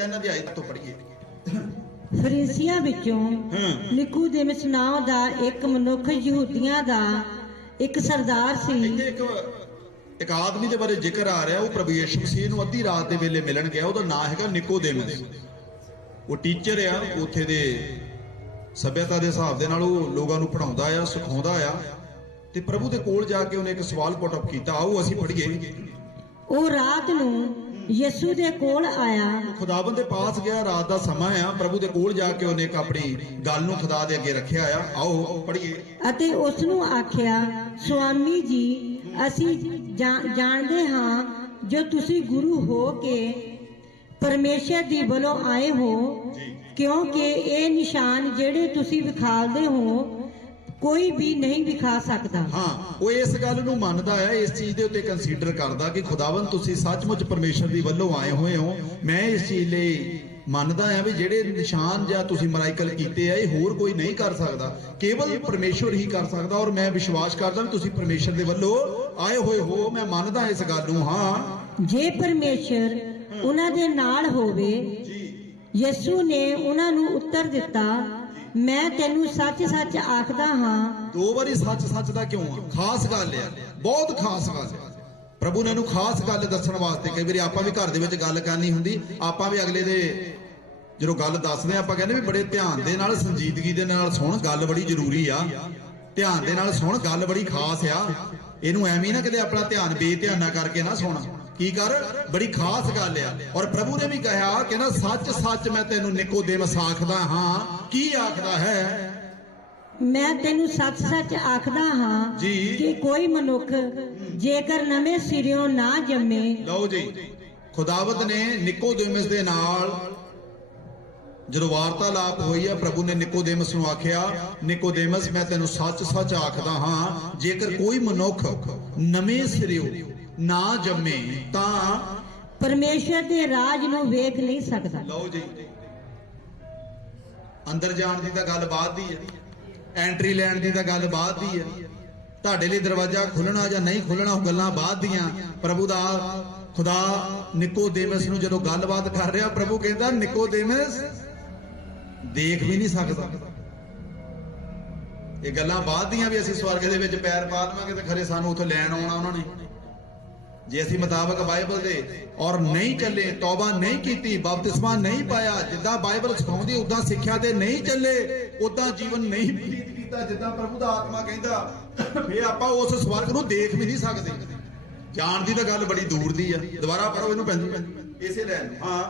ਲਿਖਿਆ, ਇਹਨਾਂ ਦੀ ਆਇਤ ਤੋਂ ਪੜ੍ਹੀਏ। ਫਰੀਸੀਆਂ ਵਿੱਚੋਂ ਨਿਕੋਦੇਮਸ ਨਾਮ ਦਾ ਇੱਕ ਮਨੁੱਖ ਯਹੂਦੀਆਂ ਦਾ ਇੱਕ ਸਰਦਾਰ ਸੀ। ਇੱਥੇ ਇੱਕ ਆਦਮੀ ਦੇ ਬਾਰੇ ਜ਼ਿਕਰ ਆ ਰਿਹਾ, ਉਹ ਪ੍ਰਭੂ ਯਿਸੂ ਮਸੀਹ ਨੂੰ ਅੱਧੀ ਰਾਤ ਦੇ ਵੇਲੇ ਮਿਲਣ ਗਿਆ। ਉਹਦਾ ਨਾਮ ਹੈਗਾ ਨਿਕੋਦੇਮਸ। ਉਹ ਟੀਚਰ ਆ, ਉੱਥੇ ਦੇ ਸੱਭਿਅਤਾ ਦੇ ਹਿਸਾਬ ਦੇ ਨਾਲ ਉਹ ਲੋਕਾਂ ਨੂੰ ਪੜ੍ਹਾਉਂਦਾ ਆ, ਸਿਖਾਉਂਦਾ ਆ। ਤੇ ਪ੍ਰਭੂ ਦੇ ਕੋਲ ਜਾ ਕੇ ਉਹਨੇ ਇੱਕ ਸਵਾਲ ਪੁੱਟ ਅਪ ਕੀਤਾ। ਆਓ ਅਸੀਂ ਪੜ੍ਹੀਏ। ਉਹ ਰਾਤ ਨੂੰ ਯਿਸੂ ਦੇ ਕੋਲ ਆਇਆ। ਖੁਦਾਵੰਦ ਦੇ ਪਾਸ ਗਿਆ, ਰਾਤ ਦਾ ਸਮਾਂ ਆ। ਪ੍ਰਭੂ ਦੇ ਕੋਲ ਜਾ ਕੇ ਉਹਨੇ ਇੱਕ ਆਪਣੀ ਗੱਲ ਨੂੰ ਖੁਦਾ ਦੇ ਅੱਗੇ ਰੱਖਿਆ ਆ। ਆਓ ਪੜ੍ਹੀਏ। ਅਤੇ ਉਸ ਨੂੰ ਆਖਿਆ, ਸੁਆਮੀ ਜੀ, ਅਸੀਂ ਜਾਣਦੇ ਹਾਂ ਜੋ ਤੁਸੀਂ ਗੁਰੂ ਹੋ ਕੇ ਪਰਮੇਸ਼ਰ ਦੀ ਵੱਲੋਂ ਆਏ ਹੋ, ਕਿਉਂਕਿ ਇਹ ਨਿਸ਼ਾਨ ਜਿਹੜੇ ਤੁਸੀਂ ਵਿਖਾਲਦੇ ਹੋ ਕੋਈ ਵੀ ਨਹੀਂ ਵਿਖਾ ਸਕਦਾ। ਹਾਂ, ਉਹ ਇਸ ਗੱਲ ਨੂੰ ਮੰਨਦਾ ਹੈ, ਇਸ ਚੀਜ਼ ਦੇ ਉੱਤੇ ਕੰਸੀਡਰ ਕਰਦਾ ਕਿ ਖੁਦਾਵੰਦ ਤੁਸੀਂ ਸੱਚਮੁੱਚ ਪਰਮੇਸ਼ਰ ਦੀ ਵੱਲੋਂ ਆਏ ਹੋਏ ਹੋ। ਮੈਂ ਇਸ ਚੀਜ਼ ਲਈ ਮੰਨਦਾ ਹਾਂ ਵੀ ਜਿਹੜੇ ਨਿਸ਼ਾਨ ਜਾਂ ਤੁਸੀਂ ਮਰਾਈਕਲ ਕੀਤੇ ਆ, ਇਹ ਹੋਰ ਕੋਈ ਨਹੀਂ ਕਰ ਸਕਦਾ, ਕੇਵਲ ਪਰਮੇਸ਼ਰ ਹੀ ਕਰ ਸਕਦਾ। ਔਰ ਮੈਂ ਵਿਸ਼ਵਾਸ ਕਰਦਾ ਵੀ ਤੁਸੀਂ ਪਰਮੇਸ਼ਰ ਦੇ ਵੱਲੋਂ ਆਏ ਹੋਏ ਹੋ। ਮੈਂ ਮੰਨਦਾ ਇਸ ਗੱਲ ਨੂੰ। ਹਾਂ, ਜੇ ਪਰਮੇਸ਼ਰ ਉਹਨਾਂ ਦੇ ਨਾਲ ਹੋਵੇ। ਯਿਸੂ ਨੇ ਉਹਨਾਂ ਨੂੰ ਉੱਤਰ ਦਿੱਤਾ, ਮੈਂ ਤੈਨੂੰ ਸੱਚ-ਸੱਚ ਆਖਦਾ ਹਾਂ। ਦੋ ਵਾਰੀ ਸੱਚ ਦਾ ਕਿਉਂ ਆ? ਖਾਸ ਗੱਲ ਆ, ਬਹੁਤ ਖਾਸ ਗੱਲ ਆ। ਪ੍ਰਭੂ ਨੇ ਇਹਨੂੰ ਖਾਸ ਗੱਲ ਦੱਸਣ ਵਾਸਤੇ। ਕਈ ਵਾਰੀ ਆਪਾਂ ਵੀ ਘਰ ਦੇ ਵਿੱਚ ਗੱਲ ਕਰਨੀ ਹੁੰਦੀ, ਆਪਾਂ ਵੀ ਅਗਲੇ ਦੇ ਜਦੋਂ ਗੱਲ ਦੱਸਦੇ ਆਪਾਂ ਕਹਿੰਦੇ ਵੀ ਬੜੇ ਧਿਆਨ ਦੇ ਨਾਲ, ਸੰਜੀਦਗੀ ਦੇ ਨਾਲ ਸੁਣ, ਗੱਲ ਬੜੀ ਜ਼ਰੂਰੀ ਆ। ਧਿਆਨ ਦੇ ਨਾਲ ਸੁਣ, ਗੱਲ ਬੜੀ ਖਾਸ ਆ। ਇਹਨੂੰ ਐਵੇਂ ਨਾ ਕਿਤੇ ਆਪਣਾ ਧਿਆਨ ਬੇਧਿਆਨਾ ਕਰਕੇ ਨਾ ਸੁਣ। ਕੀ ਕਰ, ਬੜੀ ਖਾਸ ਗੱਲ ਆ। ਔਰ ਪ੍ਰਭੂ ਨੇ ਵੀ ਕਿਹਾ ਕਿ ਨਾ ਸੱਚ ਮੈਂ ਤੈਨੂੰ ਨਿਕੋਦੇਮਸ ਆਖਦਾ ਹਾਂ। ਕੀ ਆਖਦਾ ਹੈ? ਮੈਂ ਤੈਨੂੰ ਸੱਚ ਆਖਦਾ ਹਾਂ ਕਿ ਕੋਈ ਮਨੁੱਖ ਜੇਕਰ ਨਵੇਂ ਸਿਰਿਓਂ ਨਾ ਜੰਮੇ। ਲਓ ਜੀ, ਖੁਦਾਵੰਦ ਨੇ ਨਿਕੋਦੇਮਸ ਦੇ ਨਾਲ ਜਦੋਂ ਵਾਰਤਾਲਾਪ ਹੋਈ ਆ, ਪ੍ਰਭੂ ਨੇ ਨਿਕੋਦੇਮਸ ਨੂੰ ਆਖਿਆ, ਨਿਕੋਦੇਮਸ ਮੈਂ ਤੈਨੂੰ ਸੱਚ ਆਖਦਾ ਹਾਂ, ਜੇਕਰ ਕੋਈ ਮਨੁੱਖ ਨਵੇਂ ਸਿਰਿਓਂ ਨਾ ਜੰਮੇ ਤਾਂ ਪਰਮੇਸ਼ਰ ਦੇ ਰਾਜ ਨੂੰ ਵੇਖ ਨਹੀਂ ਸਕਦਾ। ਲਓ ਜੀ, ਅੰਦਰ ਜਾਣ ਦੀ ਤਾਂ ਗੱਲ ਬਾਅਦ ਦੀ ਹੈ, ਐਂਟਰੀ ਲੈਣ ਦੀ ਤਾਂ ਗੱਲ ਬਾਅਦ ਦੀ ਹੈ। ਤੁਹਾਡੇ ਲਈ ਦਰਵਾਜ਼ਾ ਖੁੱਲਣਾ ਜਾਂ ਨਹੀਂ ਖੁੱਲਣਾ, ਉਹ ਗੱਲਾਂ ਬਾਅਦ ਦੀਆਂ। ਪ੍ਰਭੂ ਦਾ ਖੁਦਾ ਨਿਕੋਦੇਮਸ ਨੂੰ ਜਦੋਂ ਗੱਲਬਾਤ ਕਰ ਰਿਹਾ, ਪ੍ਰਭੂ ਕਹਿੰਦਾ ਨਿਕੋਦੇਮਸ ਦੇਖ ਵੀ ਨਹੀਂ ਸਕਦਾ। ਇਹ ਗੱਲਾਂ ਬਾਅਦ ਦੀਆਂ ਵੀ ਅਸੀਂ ਸਵਰਗ ਦੇ ਵਿੱਚ ਪੈਰ ਪਾ ਲਵਾਂਗੇ ਤੇ ਖਰੇ ਸਾਨੂੰ ਉੱਥੇ ਲੈਣ ਆਉਣਾ ਉਹਨਾਂ ਨੇ। ਜੇ ਅਸੀਂ ਮੁਤਾਬਕ ਬਾਈਬਲ ਦੇ ਔਰ ਨਹੀਂ ਚੱਲੇ, ਤੌਬਾ ਨਹੀਂ ਕੀਤੀ, ਬਪਤਿਸਮਾ ਨਹੀਂ ਪਾਇਆ, ਜਿੱਦਾਂ ਬਾਈਬਲ ਸਿਖਾਉਂਦੀ ਉਦਾਂ ਸਿੱਖਿਆ ਤੇ ਨਹੀਂ ਚੱਲੇ, ਉਦਾਂ ਜੀਵਨ ਨਹੀਂ ਬਤੀਤ ਕੀਤਾ ਜਿੱਦਾਂ ਪ੍ਰਭੂ ਦਾ ਆਤਮਾ ਕਹਿੰਦਾ, ਫੇਰ ਆਪਾਂ ਉਸ ਸਵਰਗ ਨੂੰ ਦੇਖ ਵੀ ਨਹੀਂ ਸਕਦੇ। ਜਾਣ ਦੀ ਤਾਂ ਗੱਲ ਬੜੀ ਦੂਰ ਦੀ ਆ। ਦੁਬਾਰਾ ਪੜੋ ਇਹਨੂੰ ਪੈਂਦੀ ਇਸੇ ਲੈਣ। ਹਾਂ,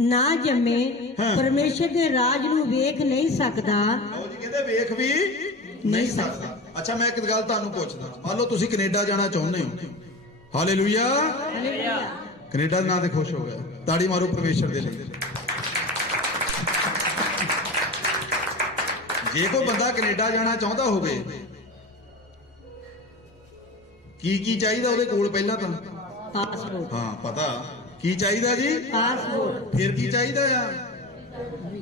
ਨਾ ਜੰਮੇ ਪਰਮੇਸ਼ਰ ਦੇ ਰਾਜ ਨੂੰ ਵੇਖ ਨਹੀਂ ਸਕਦਾ। ਲਓ ਜੀ, ਕਹਿੰਦੇ ਵੇਖ ਵੀ ਨਹੀਂ ਸਕਦਾ। ਅੱਛਾ, ਮੈਂ ਇੱਕ ਗੱਲ ਤੁਹਾਨੂੰ ਪੁੱਛਦਾ। ਮੰਨ ਲਓ ਤੁਸੀਂ ਕੈਨੇਡਾ ਜਾਣਾ ਚਾਹੁੰਦੇ ਹੋ। ਹਾਲੇਲੂਇਆ, ਕੈਨੇਡਾ ਦੇ ਨਾਂ ਤੇ ਖੁਸ਼ ਹੋ ਗਿਆ। ਤਾੜੀ ਮਾਰੋ ਪਰਮੇਸ਼ਰ ਦੇ ਲਈ। ਜੇ ਕੋਈ ਬੰਦਾ ਕੈਨੇਡਾ ਜਾਣਾ ਚਾਹੁੰਦਾ ਹੋਵੇ, ਕੀ ਚਾਹੀਦਾ ਉਹਦੇ ਕੋਲ? ਪਹਿਲਾਂ ਤਾਂ ਪਾਸਪੋਰਟ। ਹਾਂ, ਪਤਾ ਕੀ ਚਾਹੀਦਾ ਜੀ? ਪਾਸਪੋਰਟ। ਫਿਰ ਕੀ ਚਾਹੀਦਾ ਆ?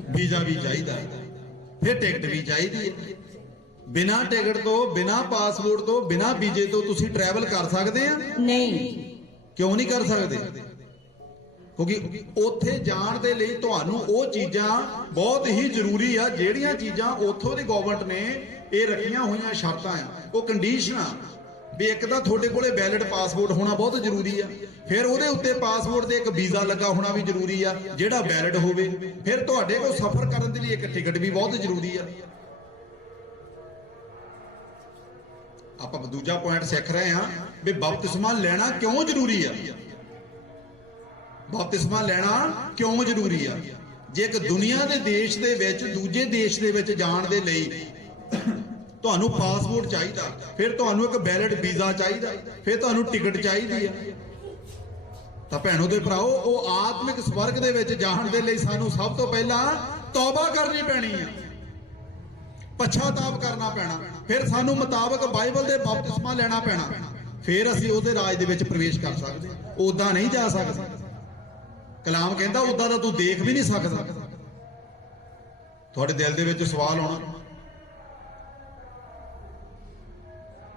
ਵੀਜ਼ਾ ਵੀ ਚਾਹੀਦਾ, ਫਿਰ ਟਿਕਟ ਵੀ ਚਾਹੀਦੀ ਹੈ। ਬਿਨਾਂ ਟਿਕਟ ਤੋਂ, ਬਿਨਾਂ ਪਾਸਪੋਰਟ ਤੋਂ, ਬਿਨਾਂ ਵੀਜ਼ੇ ਤੋਂ ਤੁਸੀਂ ਟਰੈਵਲ ਕਰ ਸਕਦੇ ਆ? ਨਹੀਂ। ਕਿਉਂ ਨਹੀਂ ਕਰ ਸਕਦੇ? ਕਿਉਂਕਿ ਉੱਥੇ ਜਾਣ ਦੇ ਲਈ ਤੁਹਾਨੂੰ ਉਹ ਚੀਜ਼ਾਂ ਬਹੁਤ ਹੀ ਜ਼ਰੂਰੀ ਆ, ਜਿਹੜੀਆਂ ਚੀਜ਼ਾਂ ਉੱਥੋਂ ਦੀ ਗਵਰਨਮੈਂਟ ਨੇ ਇਹ ਰੱਖੀਆਂ ਹੋਈਆਂ ਸ਼ਰਤਾਂ ਆ, ਉਹ ਕੰਡੀਸ਼ਨਾਂ। ਵੀ ਇੱਕ ਤਾਂ ਤੁਹਾਡੇ ਕੋਲੇ ਵੈਲਿਡ ਪਾਸਪੋਰਟ ਹੋਣਾ ਬਹੁਤ ਜ਼ਰੂਰੀ ਆ, ਫਿਰ ਉਹਦੇ ਉੱਤੇ ਪਾਸਪੋਰਟ ਤੇ ਇੱਕ ਵੀਜ਼ਾ ਲੱਗਾ ਹੋਣਾ ਵੀ ਜ਼ਰੂਰੀ ਆ ਜਿਹੜਾ ਵੈਲਿਡ ਹੋਵੇ। ਫਿਰ ਤੁਹਾਡੇ ਕੋਲ ਸਫ਼ਰ ਕਰਨ ਦੇ ਲਈ ਇੱਕ ਟਿਕਟ ਵੀ ਬਹੁਤ ਜ਼ਰੂਰੀ ਆ। ਆਪਾਂ ਦੂਜਾ ਪੁਆਇੰਟ ਸਿੱਖ ਰਹੇ ਹਾਂ ਵੀ ਬਪਤਿਸਮਾ ਲੈਣਾ ਕਿਉਂ ਜ਼ਰੂਰੀ ਆ। ਬਪਤਿਸਮਾ ਲੈਣਾ ਕਿਉਂ ਜ਼ਰੂਰੀ ਆ? ਜੇ ਇੱਕ ਦੁਨੀਆ ਦੇ ਦੇਸ਼ ਦੇ ਵਿੱਚ ਦੂਜੇ ਦੇਸ਼ ਦੇ ਵਿੱਚ ਜਾਣ ਦੇ ਲਈ ਤੁਹਾਨੂੰ ਪਾਸਪੋਰਟ ਚਾਹੀਦਾ, ਫਿਰ ਤੁਹਾਨੂੰ ਇੱਕ ਵੈਲਿਡ ਵੀਜ਼ਾ ਚਾਹੀਦਾ, ਫਿਰ ਤੁਹਾਨੂੰ ਟਿਕਟ ਚਾਹੀਦੀ ਆ। ਤਾਂ ਭੈਣੋ ਤੇ ਭਰਾਓ, ਉਹ ਆਤਮਿਕ ਸਵਰਗ ਦੇ ਵਿੱਚ ਜਾਣ ਦੇ ਲਈ ਸਾਨੂੰ ਸਭ ਤੋਂ ਪਹਿਲਾਂ ਤੌਬਾ ਕਰਨੀ ਪੈਣੀ ਆ, ਪਛਤਾਵਾ ਕਰਨਾ ਪੈਣਾ। ਫਿਰ ਸਾਨੂੰ ਮੁਤਾਬਕ ਬਾਈਬਲ ਦੇ ਬਪਤਿਸਮਾ ਲੈਣਾ ਪੈਣਾ, ਫਿਰ ਅਸੀਂ ਉਹਦੇ ਰਾਜ ਦੇ ਵਿੱਚ ਪ੍ਰਵੇਸ਼ ਕਰ ਸਕਦੇ। ਉਦਾਂ ਨਹੀਂ ਜਾ ਸਕਦੇ। ਕਲਾਮ ਕਹਿੰਦਾ ਉਦਾਂ ਦਾ ਤੂੰ ਦੇਖ ਵੀ ਨਹੀਂ ਸਕਦਾ। ਤੁਹਾਡੇ ਦਿਲ ਦੇ ਵਿੱਚ ਸਵਾਲ ਆਉਣਾ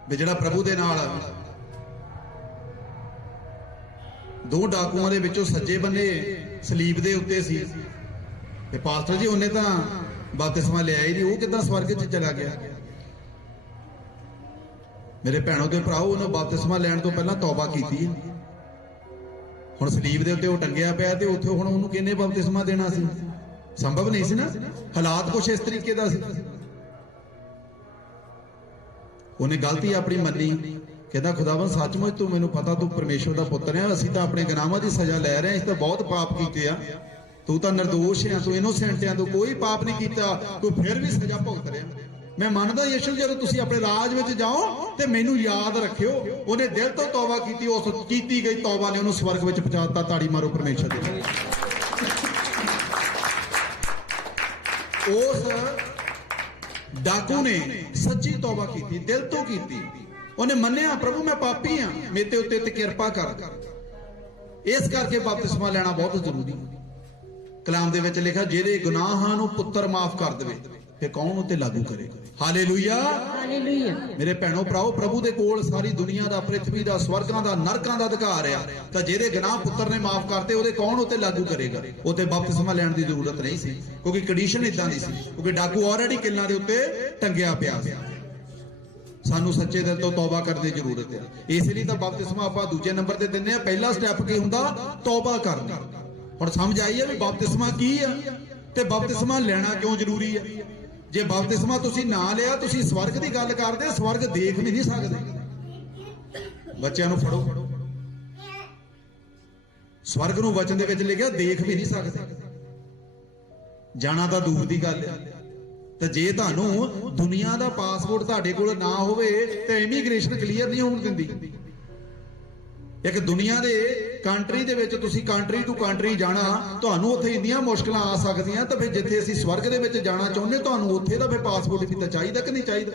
ਵੀ ਜਿਹੜਾ ਪ੍ਰਭੂ ਦੇ ਨਾਲ ਦੋ ਡਾਕੂਆਂ ਦੇ ਵਿੱਚੋਂ ਸੱਜੇ ਬੰਨੇ ਸਲੀਬ ਦੇ ਉੱਤੇ ਸੀ ਤੇ ਪਾਸਟਰ ਜੀ ਉਹਨੇ ਤਾਂ ਬਪਤਿਸਮਾ ਲਿਆ ਹੀ ਨਹੀਂ, ਉਹ ਕਿੱਦਾਂ ਸਵਰਗ 'ਚ ਚਲਾ ਗਿਆ? ਮੇਰੇ ਭੈਣੋ ਤੇ ਭਰਾਓ, ਉਹਨੇ ਬਪਤਿਸਮਾ ਲੈਣ ਤੋਂ ਪਹਿਲਾਂ ਤੌਬਾ ਕੀਤੀ ਹੈ। ਹੁਣ ਸਲੀਬ ਦੇ ਉੱਤੇ ਉਹ ਟੰਗਿਆ ਪਿਆ ਤੇ ਉੱਥੇ ਹੁਣ ਉਹਨੂੰ ਕਿਹਨੇ ਬਪਤਿਸਮਾ ਦੇਣਾ ਸੀ? ਸੰਭਵ ਨਹੀਂ ਸੀ ਨਾ, ਹਾਲਾਤ ਕੁਛ ਇਸ ਤਰੀਕੇ ਦਾ ਸੀ। ਉਹਨੇ ਗਲਤੀ ਆਪਣੀ ਮੰਨੀ, ਕਹਿੰਦਾ ਖੁਦਾਵੰਦ ਸੱਚਮੁੱਚ ਤੂੰ, ਮੈਨੂੰ ਪਤਾ ਤੂੰ ਪਰਮੇਸ਼ਵਰ ਦਾ ਪੁੱਤਰ ਹੈ, ਅਸੀਂ ਤਾਂ ਆਪਣੇ ਗੁਨਾਹਾਂ ਦੀ ਸਜ਼ਾ ਲੈ ਰਹੇ ਹਾਂ, ਅਸੀਂ ਤਾਂ ਬਹੁਤ ਪਾਪ ਕੀਤੇ ਆ, ਤੂੰ ਤਾਂ ਨਿਰਦੋਸ਼ ਹੈ, ਤੂੰ ਇਨੋਸੈਂਟ ਹੈ, ਤੂੰ ਕੋਈ ਪਾਪ ਨਹੀਂ ਕੀਤਾ, ਤੂੰ ਫਿਰ ਵੀ ਸਜ਼ਾ ਭੁਗਤ ਰਿਹਾ। ਮੈਂ ਮੰਨਦਾ ਯਿਸੂ, ਜਦੋਂ ਤੁਸੀਂ ਆਪਣੇ ਰਾਜ ਵਿੱਚ ਜਾਓ ਤੇ ਮੈਨੂੰ ਯਾਦ ਰੱਖਿਓ। ਉਹਨੇ ਦਿਲ ਤੋਂ ਤੌਬਾ ਕੀਤੀ, ਉਸ ਕੀਤੀ ਗਈ ਤੌਬਾ ਨੇ ਉਹਨੂੰ ਸਵਰਗ ਵਿੱਚ ਪਹੁੰਚਾ ਦਿੱਤਾ। ਤਾੜੀ ਮਾਰੋ ਪਰਮੇਸ਼ਰ ਦੀ। ਉਸ ਡਾਕੂ ਨੇ ਸੱਚੀ ਤੌਬਾ ਕੀਤੀ, ਦਿਲ ਤੋਂ ਕੀਤੀ। ਉਹਨੇ ਮੰਨਿਆ, ਪ੍ਰਭੂ ਮੈਂ ਪਾਪੀ ਹਾਂ, ਮੇਰੇ ਉੱਤੇ ਤੇ ਕਿਰਪਾ ਕਰ। ਇਸ ਕਰਕੇ ਬਪਤਿਸਮਾ ਲੈਣਾ ਬਹੁਤ ਜ਼ਰੂਰੀ। ਕਲਾਮ ਦੇ ਵਿੱਚ ਲਿਖਿਆ, ਜਿਹਦੇ ਗੁਨਾਹਾਂ ਨੂੰ ਪੁੱਤਰ ਮਾਫ ਕਰ ਦੇਵੇ ਫਿਰ ਕੌਣ ਉਤੇ ਲਾਗੂ ਕਰੇਗਾ? Hallelujah, hallelujah. ਮੇਰੇ ਭੈਣੋ ਭਰਾਓ, ਪ੍ਰਭੂ ਦੇ ਕੋਲ ਸਾਰੀ ਦੁਨੀਆ ਦਾ, ਪ੍ਰਿਥਵੀ ਦਾ, ਸਵਰਗਾਂ ਦਾ, ਨਰਕਾਂ ਦਾ ਅਧਿਕਾਰ ਆ। ਤਾਂ ਜਿਹਦੇ ਗੁਨਾਹ ਪੁੱਤਰ ਨੇ ਮਾਫ ਕਰਤੇ, ਉਹਦੇ ਕੌਣ ਉਤੇ ਲਾਗੂ ਕਰੇਗਾ? ਉਤੇ ਬਪਤਿਸਮਾ ਲੈਣ ਦੀ ਜ਼ਰੂਰਤ ਨਹੀਂ ਸੀ, ਕਿਉਂਕਿ ਕੰਡੀਸ਼ਨ ਇਦਾਂ ਦੀ ਸੀ, ਕਿਉਂਕਿ ਡਾਕੂ ਆਲਰੇਡੀ ਕਿੱਲਾਂ ਦੇ ਉੱਤੇ ਟੰਗਿਆ ਪਿਆ ਸੀ। ਸਾਨੂੰ ਸੱਚੇ ਦਿਲ ਤੋਂ ਤੌਬਾ ਕਰਨ ਦੀ ਜ਼ਰੂਰਤ ਹੈ। ਇਸ ਲਈ ਤਾਂ ਬਪਤਿਸਮਾ ਆਪਾਂ ਦੂਜੇ ਨੰਬਰ ਤੇ ਦਿੰਦੇ ਆ। ਪਹਿਲਾ ਸਟੈਪ ਕੀ ਹੁੰਦਾ? ਤੌਬਾ ਕਰਨਾ। ਹੁਣ ਸਮਝ ਆਈ ਹੈ ਵੀ ਬਪਤਿਸਮਾ ਕੀ ਆ ਤੇ ਬਪਤਿਸਮਾ ਲੈਣਾ ਕਿਉਂ ਜ਼ਰੂਰੀ ਹੈ। ਜੇ ਬਪਤਿਸਮਾ ਤੁਸੀਂ ਨਾ ਲਿਆ, ਤੁਸੀਂ ਸਵਰਗ ਦੀ ਗੱਲ ਕਰਦੇ, ਸਵਰਗ ਦੇਖ ਵੀ ਨਹੀਂ ਸਕਦੇ। ਬੱਚਿਆਂ ਨੂੰ ਫੜੋ, ਸਵਰਗ ਨੂੰ ਵਚਨ ਦੇ ਵਿੱਚ ਲਿਖਿਆ ਦੇਖ ਵੀ ਨਹੀਂ ਸਕਦੇ, ਜਾਣਾ ਤਾਂ ਦੂਰ ਦੀ ਗੱਲ ਹੈ। ਤੇ ਜੇ ਤੁਹਾਨੂੰ ਦੁਨੀਆ ਦਾ ਪਾਸਪੋਰਟ ਤੁਹਾਡੇ ਕੋਲ ਨਾ ਹੋਵੇ ਤੇ ਇਮੀਗ੍ਰੇਸ਼ਨ ਕਲੀਅਰ ਨਹੀਂ ਹੋਣ ਦਿੰਦੀ। ਇੱਕ ਦੁਨੀਆ ਦੇ ਕੰਟਰੀ ਦੇ ਵਿੱਚ ਤੁਸੀਂ ਕੰਟਰੀ ਟੂ ਕੰਟਰੀ ਜਾਣਾ, ਤੁਹਾਨੂੰ ਉੱਥੇ ਇੰਨੀਆਂ ਮੁਸ਼ਕਲਾਂ ਆ ਸਕਦੀਆਂ। ਤਾਂ ਫਿਰ ਜਿੱਥੇ ਅਸੀਂ ਸਵਰਗ ਦੇ ਵਿੱਚ ਜਾਣਾ ਚਾਹੁੰਦੇ, ਤੁਹਾਨੂੰ ਉੱਥੇ ਦਾ ਫਿਰ ਪਾਸਪੋਰਟ ਵੀ ਤਾਂ ਚਾਹੀਦਾ ਕਿ ਨਹੀਂ ਚਾਹੀਦਾ?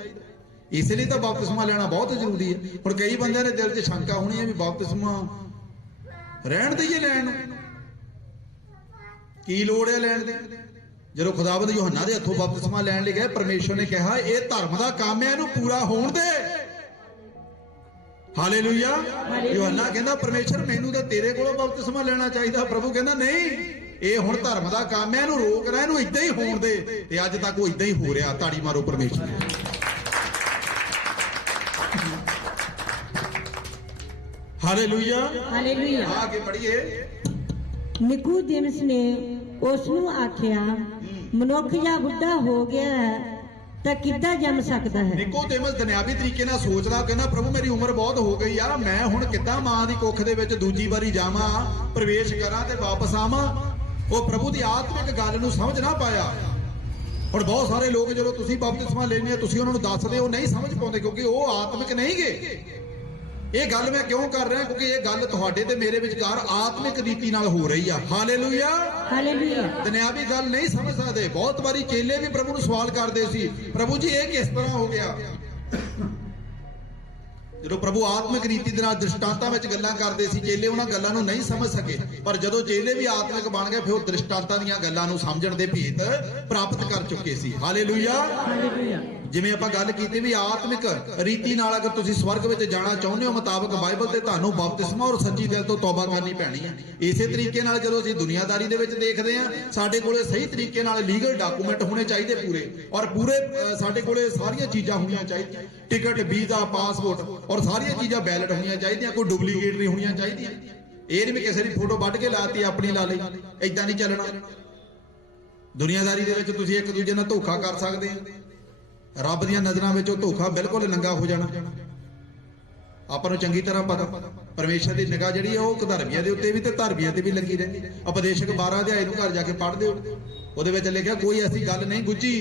ਇਸ ਲਈ ਤਾਂ ਬਪਤਿਸਮਾ ਲੈਣਾ ਬਹੁਤ ਜ਼ਰੂਰੀ ਹੈ। ਹੁਣ ਕਈ ਬੰਦਿਆਂ ਦੇ ਦਿਲ 'ਚ ਸ਼ੰਕਾ ਹੋਣੀ ਹੈ ਵੀ ਬਪਤਿਸਮਾ ਰਹਿਣ ਦੇਈਏ, ਲੈਣ ਨੂੰ ਕੀ ਲੋੜ ਹੈ ਲੈਣ ਦੀ? ਜਦੋਂ ਖੁਦਾਵੰਦ ਯੋਹੰਨਾ ਦੇ ਹੱਥੋਂ ਬਪਤਿਸਮਾ ਲੈਣ ਲਈ ਗਏ, ਪਰਮੇਸ਼ਵਰ ਨੇ ਕਿਹਾ ਇਹ ਧਰਮ ਦਾ ਕੰਮ ਹੈ, ਇਹਨੂੰ ਪੂਰਾ ਹੋਣ ਦੇ। ਹਾਲੇਲੂਇਆ। ਯੋਹੰਨਾ ਕਹਿੰਦਾ ਪਰਮੇਸ਼ਰ ਮੈਨੂੰ ਤਾਂ ਤੇਰੇ ਕੋਲੋਂ ਬਪਤਿਸਮਾ ਲੈਣਾ ਚਾਹੀਦਾ। ਪ੍ਰਭੂ ਕਹਿੰਦਾ ਨਹੀਂ, ਇਹ ਹੁਣ ਧਰਮ ਦਾ ਕੰਮ ਹੈ, ਇਹਨੂੰ ਰੋਕ ਰਿਹਾ, ਇਹਨੂੰ ਇਦਾਂ ਹੀ ਹੋਣ ਦੇ। ਤੇ ਅੱਜ ਤੱਕ ਉਹ ਇਦਾਂ ਹੀ ਹੋ ਰਿਹਾ। ਤਾੜੀ ਮਾਰੋ ਪਰਮੇਸ਼ਰ। Hallelujah, hallelujah. ਆਗੇ ਪੜ੍ਹੀਏ। ਨਿਕੋਦੇਮਸ ਨੇ ਉਸ ਨੂੰ ਆਖਿਆ, ਮਨੁੱਖ ਜਾਂ ਬੁੱਢਾ ਹੋ ਗਿਆ ਹੈ ਤਾਂ ਕਿੱਦਾਂ ਜੰਮ ਸਕਦਾ ਹੈ? ਨਿਕੋਦੇਮਸ ਦੁਨਿਆਵੀ ਤਰੀਕੇ ਨਾਲ ਸੋਚਦਾ, ਕਹਿੰਦਾ ਪ੍ਰਭੂ ਮੇਰੀ ਉਮਰ ਬਹੁਤ ਹੋ ਗਈ ਆ, ਮੈਂ ਹੁਣ ਕਿੱਦਾਂ ਮਾਂ ਦੀ ਕੁੱਖ ਦੇ ਵਿੱਚ ਦੂਜੀ ਵਾਰੀ ਜਾਵਾਂ, ਪ੍ਰਵੇਸ਼ ਕਰਾਂ ਤੇ ਵਾਪਸ ਆਵਾਂ? ਉਹ ਪ੍ਰਭੂ ਦੀ ਆਤਮਿਕ ਗੱਲ ਨੂੰ ਸਮਝ ਨਾ ਪਾਇਆ। ਹੁਣ ਬਹੁਤ ਸਾਰੇ ਲੋਕ ਜਦੋਂ ਤੁਸੀਂ ਬਪਤਿਸਮਾ ਲੈਂਦੇ ਹੋ, ਤੁਸੀਂ ਉਹਨਾਂ ਨੂੰ ਦੱਸਦੇ ਹੋ, ਨਹੀਂ ਸਮਝ ਪਾਉਂਦੇ, ਕਿਉਂਕਿ ਉਹ ਆਤਮਿਕ ਨਹੀਂ ਗੇ। ਇਹ ਗੱਲ ਮੈਂ ਕਿਉਂ ਕਰ ਰਿਹਾ? ਕਿਉਂਕਿ ਇਹ ਗੱਲ ਤੁਹਾਡੇ ਤੇ ਮੇਰੇ ਵਿਚਕਾਰ ਆਤਮਿਕ ਰੀਤੀ ਨਾਲ ਹੋ ਰਹੀ ਆ। Hallelujah, hallelujah. ਦੁਨਿਆਵੀ ਗੱਲ ਨਹੀਂ ਸਮਝ ਸਕਦੇ। ਬਹੁਤ ਵਾਰੀ ਚੇਲੇ ਵੀ ਪ੍ਰਭੂ ਨੂੰ ਸਵਾਲ ਕਰਦੇ ਸੀ, ਪ੍ਰਭੂ ਜੀ ਇਹ ਕਿਸ ਤਰ੍ਹਾਂ ਹੋ ਗਿਆ? ਜਦੋਂ ਪ੍ਰਭੂ ਆਤਮਿਕ ਰੀਤੀ ਦੇ ਨਾਲ ਦ੍ਰਿਸ਼ਟਾਂਤਾਂ ਵਿੱਚ ਗੱਲਾਂ ਕਰਦੇ ਸੀ, ਚੇਲੇ ਉਹਨਾਂ ਗੱਲਾਂ ਨੂੰ ਨਹੀਂ ਸਮਝ ਸਕੇ। ਪਰ ਜਦੋਂ ਚੇਲੇ ਵੀ ਆਤਮਿਕ ਬਣ ਗਏ, ਫਿਰ ਉਹ ਦ੍ਰਿਸ਼ਟਾਂਤਾਂ ਦੀਆਂ ਗੱਲਾਂ ਨੂੰ ਸਮਝਣ ਦੇ ਭੇਤ ਪ੍ਰਾਪਤ ਕਰ ਚੁੱਕੇ ਸੀ। Hallelujah, hallelujah. ਜਿਵੇਂ ਆਪਾਂ ਗੱਲ ਕੀਤੀ ਵੀ ਆਤਮਿਕ ਰੀਤੀ ਨਾਲ ਅਗਰ ਤੁਸੀਂ ਸਵਰਗ ਵਿੱਚ ਜਾਣਾ ਚਾਹੁੰਦੇ ਹੋ ਮੁਤਾਬਕ ਬਾਈਬਲ ਤੇ, ਤੁਹਾਨੂੰ ਬਪਤਿਸਮਾ ਔਰ ਸੱਚੀ ਦਿਲ ਤੋਂ ਤੌਬਾ ਕਰਨੀ ਪੈਣੀ ਹੈ। ਇਸੇ ਤਰੀਕੇ ਨਾਲ ਜਦੋਂ ਅਸੀਂ ਦੁਨੀਆਦਾਰੀ ਦੇ ਵਿੱਚ ਦੇਖਦੇ ਹਾਂ, ਸਾਡੇ ਕੋਲੇ ਸਹੀ ਤਰੀਕੇ ਨਾਲ ਲੀਗਲ ਡਾਕੂਮੈਂਟ ਹੋਣੇ ਚਾਹੀਦੇ ਪੂਰੇ, ਔਰ ਪੂਰੇ ਸਾਡੇ ਕੋਲੇ ਸਾਰੀਆਂ ਚੀਜ਼ਾਂ ਹੋਣੀਆਂ ਚਾਹੀਦੀਆਂ, ਟਿਕਟ, ਵੀਜ਼ਾ, ਪਾਸਪੋਰਟ, ਔਰ ਸਾਰੀਆਂ ਚੀਜ਼ਾਂ ਵੈਲਿਡ ਹੋਣੀਆਂ ਚਾਹੀਦੀਆਂ, ਕੋਈ ਡੁਪਲੀਕੇਟ ਨਹੀਂ ਹੋਣੀਆਂ ਚਾਹੀਦੀਆਂ। ਇਹ ਨਹੀਂ ਵੀ ਕਿਸੇ ਦੀ ਫੋਟੋ ਵੱਢ ਕੇ ਲਾਤੀ ਆਪਣੀ ਲਾ ਲਈ, ਏਦਾਂ ਨਹੀਂ ਚੱਲਣਾ। ਦੁਨੀਆਦਾਰੀ ਦੇ ਵਿੱਚ ਤੁਸੀਂ ਇੱਕ ਦੂਜੇ ਨਾਲ ਧੋਖਾ ਕਰ ਸਕਦੇ ਆ। ਰੱਬ ਦੀਆਂ ਨਜ਼ਰਾਂ ਵਿੱਚ ਉਹ ਧੋਖਾ ਬਿਲਕੁਲ ਨੰਗਾ ਹੋ ਜਾਣਾ। ਆਪਾਂ ਨੂੰ ਚੰਗੀ ਤਰ੍ਹਾਂ ਪਤਾ, ਪਰਮੇਸ਼ਰ ਦੀ ਨਿਗਾਹ ਜਿਹੜੀ ਆ ਉਹ ਧਰਮੀਆਂ ਦੇ ਉੱਤੇ ਵੀ ਤੇ ਧਰਮੀਆਂ ਤੇ ਵੀ ਲੱਗੀ ਰਹਿੰਦੀ। ਉਪਦੇਸ਼ਕ 12 ਅਧਿਆਇ ਨੂੰ ਘਰ ਜਾ ਕੇ ਪੜ੍ਹ ਦਿਓ, ਉਹਦੇ ਵਿੱਚ ਲਿਖਿਆ ਕੋਈ ਐਸੀ ਗੱਲ ਨਹੀਂ ਗੁੱਝੀ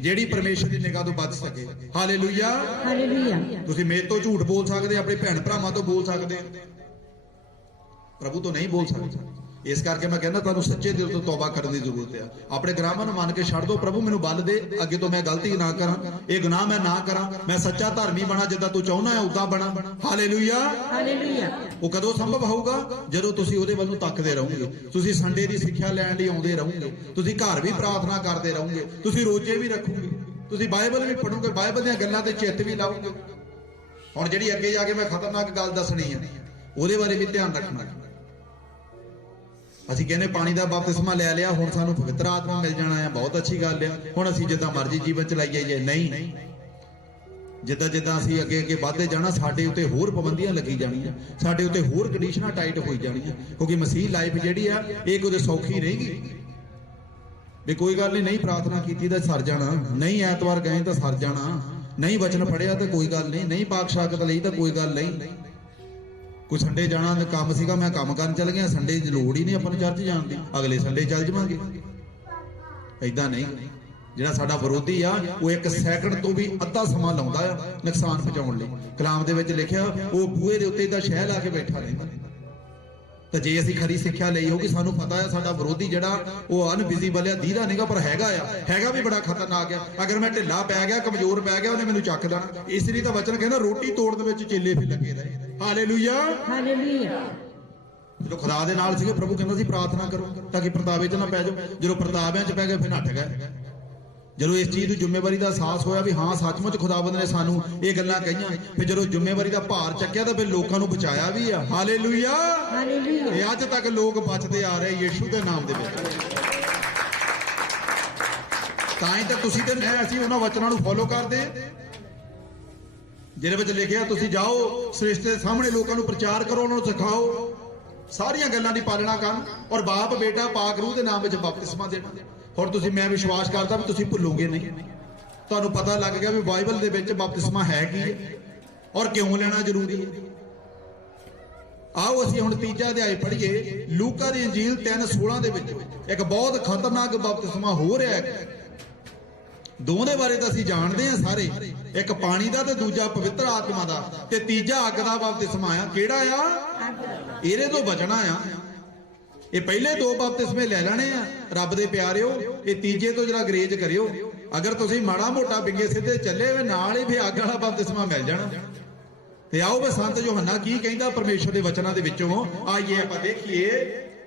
ਜਿਹੜੀ ਪਰਮੇਸ਼ਰ ਦੀ ਨਿਗਾਹ ਤੋਂ ਬਚ ਸਕੇ। Hallelujah, hallelujah. ਤੁਸੀਂ ਮੇਰੇ ਤੋਂ ਝੂਠ ਬੋਲ ਸਕਦੇ, ਆਪਣੇ ਭੈਣ ਭਰਾਵਾਂ ਤੋਂ ਬੋਲ ਸਕਦੇ, ਪ੍ਰਭੂ ਤੋਂ ਨਹੀਂ ਬੋਲ ਸਕਦੇ। ਇਸ ਕਰਕੇ ਮੈਂ ਕਹਿੰਦਾ ਤੁਹਾਨੂੰ ਸੱਚੇ ਦਿਲ ਤੋਂ ਤੌਬਾ ਕਰਨ ਦੀ ਜ਼ਰੂਰਤ ਹੈ। ਆਪਣੇ ਗੁਨਾਹਾਂ ਨੂੰ ਮੰਨ ਕੇ ਛੱਡ ਦਿਓ, ਪ੍ਰਭੂ ਮੈਨੂੰ ਬਲ ਦੇ, ਅੱਗੇ ਤੋਂ ਮੈਂ ਗਲਤੀ ਨਾ ਕਰਾਂ, ਇਹ ਗੁਨਾਹ ਮੈਂ ਨਾ ਕਰਾਂ, ਮੈਂ ਸੱਚਾ ਧਰਮੀ ਬਣਾ, ਜਿੱਦਾਂ ਤੂੰ ਚਾਹੁੰਦਾ ਹੈ ਉਦਾਂ ਬਣਾ। Hallelujah, hallelujah. ਉਹ ਕਦੋਂ ਸੰਭਵ ਹੋਊਗਾ? ਜਦੋਂ ਤੁਸੀਂ ਉਹਦੇ ਵੱਲ ਨੂੰ ਤੱਕਦੇ ਰਹੋਗੇ, ਤੁਸੀਂ ਸੰਡੇ ਦੀ ਸਿੱਖਿਆ ਲੈਣ ਲਈ ਆਉਂਦੇ ਰਹੋਗੇ, ਤੁਸੀਂ ਘਰ ਵੀ ਪ੍ਰਾਰਥਨਾ ਕਰਦੇ ਰਹੋਗੇ, ਤੁਸੀਂ ਰੋਜ਼ੇ ਵੀ ਰੱਖੋਗੇ, ਤੁਸੀਂ ਬਾਈਬਲ ਵੀ ਪੜ੍ਹੋਗੇ, ਬਾਈਬਲ ਦੀਆਂ ਗੱਲਾਂ ਤੇ ਚਿੱਤ ਵੀ ਲਾਓਗੇ। ਹੁਣ ਜਿਹੜੀ ਅੱਗੇ ਜਾ ਕੇ ਮੈਂ ਖਤਰਨਾਕ ਗੱਲ ਦੱਸਣੀ ਹੈ, ਉਹਦੇ ਬਾਰੇ ਵੀ ਧਿਆਨ ਰੱਖਣਾ। ਅਸੀਂ ਕਹਿੰਦੇ ਪਾਣੀ ਦਾ ਬਪਤਿਸਮਾ ਲੈ ਲਿਆ, ਹੁਣ ਸਾਨੂੰ ਪਵਿੱਤਰ ਆਤਮਾ ਮਿਲ ਜਾਣਾ ਆ, ਬਹੁਤ ਅੱਛੀ ਗੱਲ ਆ। ਹੁਣ ਅਸੀਂ ਜਿੱਦਾਂ ਮਰਜ਼ੀ ਜੀਵਨ ਚਲਾਈ ਜਾਈਏ, ਨਹੀਂ। ਜਿੱਦਾਂ ਜਿੱਦਾਂ ਅਸੀਂ ਅੱਗੇ ਅੱਗੇ ਵੱਧਦੇ ਜਾਣਾ, ਸਾਡੇ ਉੱਤੇ ਹੋਰ ਪਾਬੰਦੀਆਂ ਲੱਗੀ ਜਾਣੀਆਂ, ਸਾਡੇ ਉੱਤੇ ਹੋਰ ਕੰਡੀਸ਼ਨਾਂ ਟਾਈਟ ਹੋਈ ਜਾਣੀਆਂ, ਕਿਉਂਕਿ ਮਸੀਹ ਲਾਈਫ ਜਿਹੜੀ ਆ ਇਹ ਕੋਈ ਸੌਖੀ ਨਹੀਂਗੀ ਵੀ ਕੋਈ ਗੱਲ ਨਹੀਂ ਪ੍ਰਾਰਥਨਾ ਕੀਤੀ ਤਾਂ ਸਰ ਜਾਣਾ, ਨਹੀਂ ਐਤਵਾਰ ਗਏ ਤਾਂ ਸਰ ਜਾਣਾ, ਨਹੀਂ ਵਚਨ ਪੜਿਆ ਤਾਂ ਕੋਈ ਗੱਲ ਨਹੀਂ ਪਾਕ ਸ਼ਾਕਤ ਲਈ ਤਾਂ ਕੋਈ ਗੱਲ ਨਹੀਂ। ਕੋਈ ਸੰਡੇ ਜਾਣਾ ਕੰਮ ਸੀਗਾ, ਮੈਂ ਕੰਮ ਕਰਨ ਚੱਲ ਗਿਆ, ਸੰਡੇ ਦੀ ਲੋੜ ਹੀ ਨਹੀਂ ਆਪਾਂ ਨੂੰ ਚਰਚ ਜਾਣ ਦੀ, ਅਗਲੇ ਸੰਡੇ ਚੱਲ ਜਾਵਾਂਗੇ। ਏਦਾਂ ਨਹੀਂ, ਜਿਹੜਾ ਸਾਡਾ ਵਿਰੋਧੀ ਆ ਉਹ 1 ਸੈਕਿੰਡ ਤੋਂ ਵੀ ਅੱਧਾ ਸਮਾਂ ਲਾਉਂਦਾ ਆ ਨੁਕਸਾਨ ਪਹੁੰਚਾਉਣ ਲਈ। ਕਲਾਮ ਦੇ ਵਿੱਚ ਲਿਖਿਆ ਉਹ ਬੂਹੇ ਦੇ ਉੱਤੇ ਦਾ ਸ਼ਹਿ ਲਾ ਕੇ ਬੈਠਾ ਰਹਿੰਦਾ। ਤਾਂ ਜੇ ਅਸੀਂ ਖਰੀ ਸਿੱਖਿਆ ਲਈ ਹੋਗੀ, ਸਾਨੂੰ ਪਤਾ ਆ ਸਾਡਾ ਵਿਰੋਧੀ ਜਿਹੜਾ ਉਹ ਅਨਵਿਜ਼ੀਬਲ ਆ, ਦੀਦਾ ਨਹੀਂਗਾ, ਪਰ ਹੈਗਾ ਵੀ ਬੜਾ ਖਤਰਨਾਕ ਆ। ਅਗਰ ਮੈਂ ਢਿੱਲਾ ਪੈ ਗਿਆ, ਕਮਜ਼ੋਰ ਪੈ ਗਿਆ, ਉਹਨੇ ਮੈਨੂੰ ਚੱਕ ਦੇਣਾ। ਇਸ ਲਈ ਤਾਂ ਵਚਨ ਕਹਿੰਦਾ ਰੋਟੀ ਤੋੜਨ ਦੇ ਵਿੱਚ ਚੇਲੇ ਫਿਰ ਲੱਗੇ ਰਹੇ। Hallelujah hallelujah. ਜਦੋਂ ਖੁਦਾ ਦੇ ਨਾਲ ਸੀਗੇ, ਪ੍ਰਭੂ ਕਹਿੰਦਾ ਸੀ ਪ੍ਰਾਰਥਨਾ ਕਰੋ ਤਾਂ ਕਿ ਪ੍ਰਤਾਵੇ 'ਚ ਨਾ ਪੈ ਜਾਓ। ਜਦੋਂ ਪ੍ਰਤਾਵਿਆਂ 'ਚ ਪੈ ਗਏ ਫਿਰ ਨੱਠ ਗਏ। ਜਦੋਂ ਇਸ ਚੀਜ਼ ਦੀ ਜ਼ਿੰਮੇਵਾਰੀ ਦਾ ਅਹਿਸਾਸ ਹੋਇਆ ਵੀ ਹਾਂ ਸੱਚਮੁੱਚ ਖੁਦਾਵੰਦ ਨੇ ਸਾਨੂੰ ਇਹ ਗੱਲਾਂ ਕਹੀਆਂ, ਫਿਰ ਜਦੋਂ ਜ਼ਿੰਮੇਵਾਰੀ ਦਾ ਭਾਰ ਚੱਕਿਆ ਤਾਂ ਫਿਰ ਲੋਕਾਂ ਨੂੰ ਬਚਾਇਆ ਵੀ ਆ। ਹਾਲੇਲੂਇਆ। ਹਾਲੇਲੂਇਆ। ਇਹ ਅੱਜ ਤੱਕ ਲੋਕ ਬਚਦੇ ਆ ਰਹੇ ਯੀਸ਼ੂ ਦੇ ਨਾਮ ਦੇ ਵਿੱਚ। ਤਾਂ ਹੀ ਤਾਂ ਤੁਸੀਂ ਤੇ ਮੈਂ ਅਸੀਂ ਉਹਨਾਂ ਵਚਨਾਂ ਨੂੰ ਫੋਲੋ ਕਰਦੇ ਜਿਹਦੇ ਵਿੱਚ ਲਿਖਿਆ ਤੁਸੀਂ ਜਾਓ ਸ੍ਰਿਸ਼ਟੀ ਦੇ ਸਾਹਮਣੇ ਲੋਕਾਂ ਨੂੰ ਪ੍ਰਚਾਰ ਕਰੋ, ਉਹਨਾਂ ਨੂੰ ਸਿਖਾਓ, ਸਾਰੀਆਂ ਗੱਲਾਂ ਦੀ ਪਾਲਣਾ ਕਰਨ, ਔਰ ਬਾਪ ਬੇਟਾ ਪਾਕ ਰੂਹ ਦੇ ਨਾਮ ਵਿੱਚ ਬਪਤਿਸਮਾ ਦੇਣਾ। ਹੁਣ ਤੁਸੀਂ, ਮੈਂ ਵਿਸ਼ਵਾਸ ਕਰਦਾ ਵੀ ਤੁਸੀਂ ਭੁੱਲੋਗੇ ਨਹੀਂ, ਤੁਹਾਨੂੰ ਪਤਾ ਲੱਗ ਗਿਆ ਵੀ ਬਾਈਬਲ ਦੇ ਵਿੱਚ ਬਪਤਿਸਮਾ ਹੈ ਕੀ ਹੈ ਔਰ ਕਿਉਂ ਲੈਣਾ ਜ਼ਰੂਰੀ ਹੈ। ਆਓ ਅਸੀਂ ਹੁਣ ਤੀਜਾ ਅਧਿਆਇ ਪੜ੍ਹੀਏ। ਲੂਕਾ ਦੀ ਇੰਜੀਲ 3:16 ਦੇ ਵਿੱਚ ਇੱਕ ਬਹੁਤ ਖਤਰਨਾਕ ਬਪਤਿਸਮਾ ਹੋ ਰਿਹਾ ਹੈ। ਦੋਵਾਂ ਦੇ ਬਾਰੇ ਤਾਂ ਅਸੀਂ ਜਾਣਦੇ ਹਾਂ ਸਾਰੇ, ਇੱਕ ਪਾਣੀ ਦਾ ਤੇ ਦੂਜਾ ਪਵਿੱਤਰ ਆਤਮਾ ਦਾ, ਤੇ ਤੀਜਾ ਅੱਗ ਦਾ ਬਪਤਿਸਮਾ ਆ। ਕਿਹੜਾ ਆ? ਇਹਦੇ ਤੋਂ ਬਚਣਾ ਆ। ਇਹ ਪਹਿਲੇ 2 ਬਪਤਿਸਮੇ ਲੈ ਲੈਣੇ ਆ ਰੱਬ ਦੇ ਪਿਆਰਿਓ, ਇਹ ਤੀਜੇ ਤੋਂ ਜਰਾ ਗਰੇਜ ਕਰਿਓ। ਅਗਰ ਤੁਸੀਂ ਮਾੜਾ ਮੋਟਾ ਬਿੰਗੇ ਸਿੱਧੇ ਚੱਲੇ ਵੇ ਨਾਲ ਹੀ ਫਿਰ ਅੱਗ ਵਾਲਾ ਬਪਤਿਸਮਾ ਮਿਲ ਜਾਣਾ। ਤੇ ਆਓ ਵੇ ਸੰਤ ਯੋਹੰਨਾ ਕੀ ਕਹਿੰਦਾ ਪਰਮੇਸ਼ਰ ਦੇ ਵਚਨਾਂ ਦੇ ਵਿੱਚੋਂ, ਆਈਏ ਆਪਾਂ ਦੇਖੀਏ।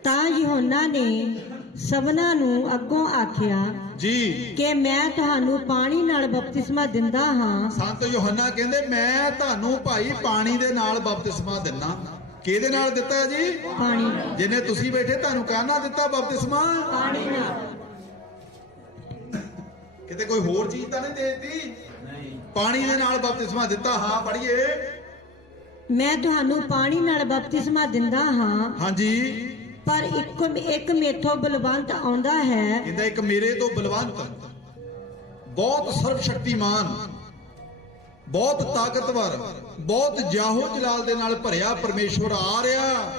ਤਾਂ ਯੋਹੰਨਾ ਨੇ ਸਭਨਾਂ ਨੂੰ ਅੱਗੋਂ ਆਖਿਆ ਜੀ ਕਿ ਮੈਂ ਤੁਹਾਨੂੰ ਪਾਣੀ ਨਾਲ ਬਪਤਿਸਮਾ ਦਿੰਦਾ ਹਾਂ। ਸੰਤ ਯੋਹੰਨਾ ਕਹਿੰਦੇ ਮੈਂ ਤੁਹਾਨੂੰ ਭਾਈ ਪਾਣੀ ਦੇ ਨਾਲ ਬਪਤਿਸਮਾ ਦਿੰਦਾ। ਕਿਹਦੇ ਨਾਲ ਦਿੱਤਾ ਹੈ ਜੀ? ਪਾਣੀ ਨਾਲ। ਜਿਹਨੇ ਤੁਸੀਂ ਬੈਠੇ ਤੁਹਾਨੂੰ ਕਾਹਨਾ ਦਿੱਤਾ ਬਪਤਿਸਮਾ? ਪਾਣੀ ਨਾਲ। ਕਿਤੇ ਕੋਈ ਹੋਰ ਚੀਜ਼ ਤਾਂ ਨਹੀਂ ਦੇਤੀ? ਨਹੀਂ, ਪਾਣੀ ਦੇ ਨਾਲ ਬਪਤਿਸਮਾ ਦਿੱਤਾ। ਹਾਂ ਪੜ੍ਹੀਏ। ਮੈਂ ਤੁਹਾਨੂੰ ਪਾਣੀ ਨਾਲ ਬਪਤਿਸਮਾ ਦਿੰਦਾ ਹਾਂ, ਹਾਂਜੀ, ਪਰ ਇੱਕ ਮੇਥੋਂ ਬਲਵੰਤ ਆਉਂਦਾ ਹੈ। ਕਹਿੰਦਾ ਇੱਕ ਮੇਰੇ ਤੋਂ ਬਲਵੰਤ, ਬਹੁਤ ਸਰਵ ਸ਼ਕਤੀਮਾਨ, ਬਹੁਤ ਤਾਕਤਵਰ, ਬਹੁਤ ਜਾਹੋ ਜਲਾਲ ਦੇ ਨਾਲ ਭਰਿਆ ਪਰਮੇਸ਼ਵਰ ਆ ਰਿਹਾ।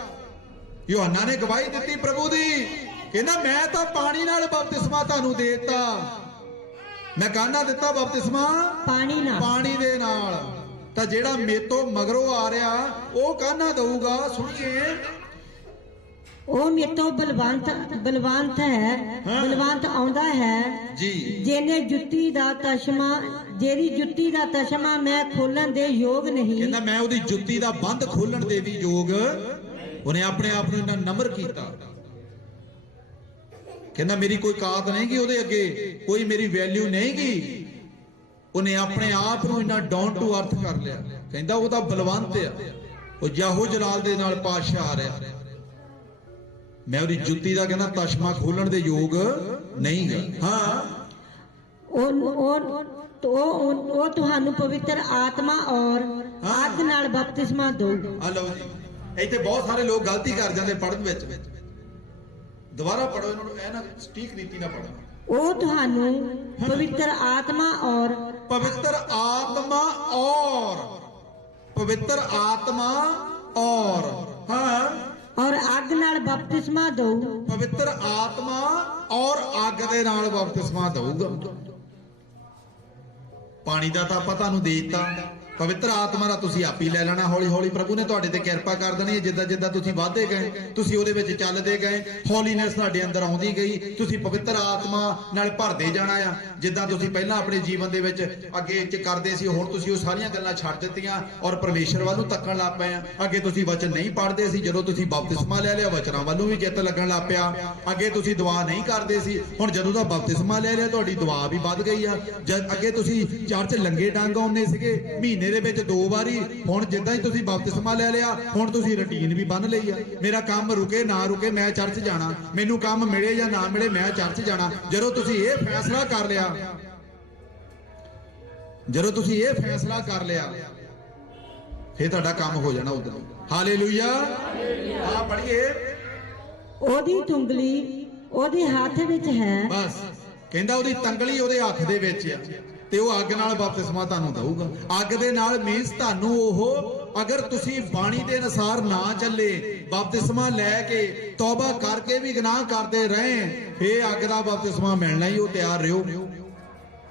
ਯੋਹੰਨਾ ਨੇ ਗਵਾਹੀ ਦਿੱਤੀ ਪ੍ਰਭੂ ਦੀ, ਕਹਿੰਦਾ ਮੈਂ ਤਾਂ ਪਾਣੀ ਨਾਲ ਬਪਤਿਸਮਾ ਤੁਹਾਨੂੰ ਦੇ ਦਿੱਤਾ। ਮੈਂ ਕਾਹਨਾ ਦਿੱਤਾ ਬਪਤਿਸਮਾ? ਪਾਣੀ ਦੇ ਨਾਲ। ਤਾਂ ਜਿਹੜਾ ਮੇਤੋਂ ਮਗਰੋਂ ਆ ਰਿਹਾ ਉਹ ਕਾਹਨਾ ਦਊਗਾ? ਸੁਣੀਏ। ਉਹ ਮੇਤੋਂ ਬਲਵੰਤ ਹੈ, ਬਲਵੰਤ ਆਉਂਦਾ ਹੈ ਜੀ, ਜਿਹਦੀ ਜੁੱਤੀ ਦਾ ਤਸ਼ਮਾ ਮੈਂ ਖੋਲਣ ਦੇ ਯੋਗ ਨਹੀਂ। ਕਹਿੰਦਾ ਮੈਂ ਉਹਦੀ ਜੁੱਤੀ ਦਾ ਬੰਦ ਖੋਲਣ ਦੇ ਵੀ ਯੋਗ। ਉਹਨੇ ਆਪਣੇ ਆਪ ਨੂੰ ਇੰਨਾ ਨਮਰ ਕੀਤਾ, ਕਹਿੰਦਾ ਮੇਰੀ ਕੋਈ ਕਾਤ ਨਹੀਂ ਗੀ ਉਹਦੇ ਅੱਗੇ, ਕੋਈ ਮੇਰੀ ਵੈਲਿਊ ਨਹੀਂ ਗੀ। ਉਹਨੇ ਆਪਣੇ ਆਪ ਨੂੰ ਇੰਨਾ ਡਾਊਨ ਟੂ ਅਰਥ ਕਰ ਲਿਆ। ਕਹਿੰਦਾ ਉਹ ਤਾਂ ਬਲਵੰਤ ਆ, ਉਹ ਜਾਹੋ ਜਲਾਲ ਦੇ ਨਾਲ ਪਾਤਸ਼ਾਹ ਆ ਰਿਹਾ। ਮੈਂ ਉਹਦੀ ਜੁੱਤੀ ਦਾ ਕਹਿੰਦਾ ਤਸ਼ਮਾ ਖੋਲਣ ਦੇ ਯੋਗ ਨਹੀਂ ਗਾ। ਹਾਂ, ਉਹ ਤੁਹਾਨੂੰ ਪਵਿੱਤਰ ਆਤਮਾ ਔਰ ਅੱਗ ਨਾਲ ਬਪਤਿਸਮਾ ਦਊ। ਆ ਲਓ ਜੀ, ਇੱਥੇ ਬਹੁਤ ਸਾਰੇ ਲੋਕ ਗਲਤੀ ਕਰ ਜਾਂਦੇ ਪੜ੍ਹਨ ਵਿੱਚ। ਦੁਬਾਰਾ ਪੜੋ ਇਹਨਾਂ ਨੂੰ, ਇਹ ਨਾ ਸਟੀਕ ਰੀਤੀ ਨਾਲ ਪੜੋ। ਉਹ ਤੁਹਾਨੂੰ ਪਵਿੱਤਰ ਆਤਮਾ ਔਰ ਪਵਿੱਤਰ ਆਤਮਾ ਔਰ ਹਾਂ ਔਰ ਅੱਗ ਨਾਲ ਬਪਤਿਸਮਾ ਦਊ। ਪਵਿੱਤਰ ਆਤਮਾ ਔਰ ਅੱਗ ਦੇ ਨਾਲ ਬਪਤਿਸਮਾ ਦਊਗਾ। ਪਾਣੀ ਦਾ ਤਾਂ ਆਪਾਂ ਤੁਹਾਨੂੰ ਦੇ ਦਿੱਤਾ, ਪਵਿੱਤਰ ਆਤਮਾ ਦਾ ਤੁਸੀਂ ਆਪ ਹੀ ਲੈ ਲੈਣਾ। ਹੌਲੀ ਹੌਲੀ ਪ੍ਰਭੂ ਨੇ ਤੁਹਾਡੇ ਤੇ ਕਿਰਪਾ ਕਰ ਦੇਣੀ ਹੈ। ਜਿੱਦਾਂ ਜਿੱਦਾਂ ਤੁਸੀਂ ਵਧਦੇ ਗਏ, ਤੁਸੀਂ ਉਹਦੇ ਵਿੱਚ ਚੱਲਦੇ ਗਏ, ਹੌਲੀਨੈਸ ਤੁਹਾਡੇ ਅੰਦਰ ਆਉਂਦੀ ਗਈ, ਤੁਸੀਂ ਪਵਿੱਤਰ ਆਤਮਾ ਨਾਲ ਭਰਦੇ ਜਾਣਾ ਆ। ਜਿੱਦਾਂ ਤੁਸੀਂ ਪਹਿਲਾਂ ਆਪਣੇ ਜੀਵਨ ਦੇ ਵਿੱਚ ਅੱਗੇ ਕਰਦੇ ਸੀ, ਹੁਣ ਤੁਸੀਂ ਉਹ ਸਾਰੀਆਂ ਗੱਲਾਂ ਛੱਡ ਦਿੱਤੀਆਂ ਔਰ ਪਰਮੇਸ਼ਰ ਵੱਲ ਨੂੰ ਤੱਕਣ ਲੱਗ ਪਏ ਆ। ਅੱਗੇ ਤੁਸੀਂ ਵਚਨ ਨਹੀਂ ਪੜ੍ਹਦੇ ਸੀ, ਜਦੋਂ ਤੁਸੀਂ ਬਪਤਿਸਮਾ ਲੈ ਲਿਆ ਵਚਨਾਂ ਵੱਲ ਨੂੰ ਵੀ ਚਿੱਤ ਲੱਗਣ ਲੱਗ ਪਿਆ। ਅੱਗੇ ਤੁਸੀਂ ਦੁਆ ਨਹੀਂ ਕਰਦੇ ਸੀ, ਹੁਣ ਜਦੋਂ ਦਾ ਬਪਤਿਸਮਾ ਲੈ ਲਿਆ ਤੁਹਾਡੀ ਦੁਆ ਵੀ ਵੱਧ ਗਈ ਆ। ਜਦ ਅੱਗੇ ਤੁਸੀਂ ਚਰਚ ਲੰਗੇ ਡੰਗ ਆਉਂਦੇ ਸੀਗੇ, ਮਹੀਨੇ ਮਹੀਨੇ ਦੇ ਵਿੱਚ 2 ਵਾਰੀ। ਹੁਣ ਜਿੱਦਾਂ ਹੀ ਤੁਸੀਂ ਬਪਤਿਸਮਾ ਲੈ ਲਿਆ, ਹੁਣ ਤੁਸੀਂ ਰੁਟੀਨ ਵੀ ਬੰਨ ਲਈ ਆ। ਮੇਰਾ ਕੰਮ ਰੁਕੇ ਨਾ ਰੁਕੇ ਮੈਂ ਚਰਚ ਜਾਣਾ, ਮੈਨੂੰ ਕੰਮ ਮਿਲੇ ਜਾਂ ਨਾ ਮਿਲੇ ਮੈਂ ਚਰਚ ਜਾਣਾ। ਜਦੋਂ ਤੁਸੀਂ ਇਹ ਫੈਸਲਾ ਕਰ ਲਿਆ, ਜਦੋਂ ਤੁਸੀਂ ਇਹ ਫੈਸਲਾ ਕਰ ਲਿਆ, ਫਿਰ ਤੁਹਾਡਾ ਕੰਮ ਹੋ ਜਾਣਾ ਉਦੋਂ। ਹਾਲੇਲੂਇਆ। ਆ ਪੜੀਏ, ਉਹਦੀ ਤੁੰਗਲੀ ਉਹਦੇ ਹੱਥ ਵਿੱਚ ਹੈ। ਬਸ ਕਹਿੰਦਾ ਉਹਦੀ ਤੰਗਲੀ ਉਹਦੇ ਹੱਥ ਦੇ ਵਿੱਚ ਆ, ਤੇ ਉਹ ਅੱਗ ਨਾਲ ਬਪਤਿਸਮਾ ਤੁਹਾਨੂੰ ਦਊਗਾ। ਅੱਗ ਦੇ ਨਾਲ ਮੀਨਸ ਤੁਹਾਨੂੰ ਉਹ, ਅਗਰ ਤੁਸੀਂ ਬਾਣੀ ਦੇ ਅਨੁਸਾਰ ਨਾ ਚੱਲੇ, ਬਪਤਿਸਮਾ ਲੈ ਕੇ ਤੌਬਾ ਕਰਕੇ ਵੀ ਗੁਨਾਹ ਕਰਦੇ ਰਹੇ, ਫੇਰ ਅੱਗ ਦਾ ਬਪਤਿਸਮਾ ਮਿਲਣਾ ਹੀ। ਉਹ ਤਿਆਰ ਰਹੋ।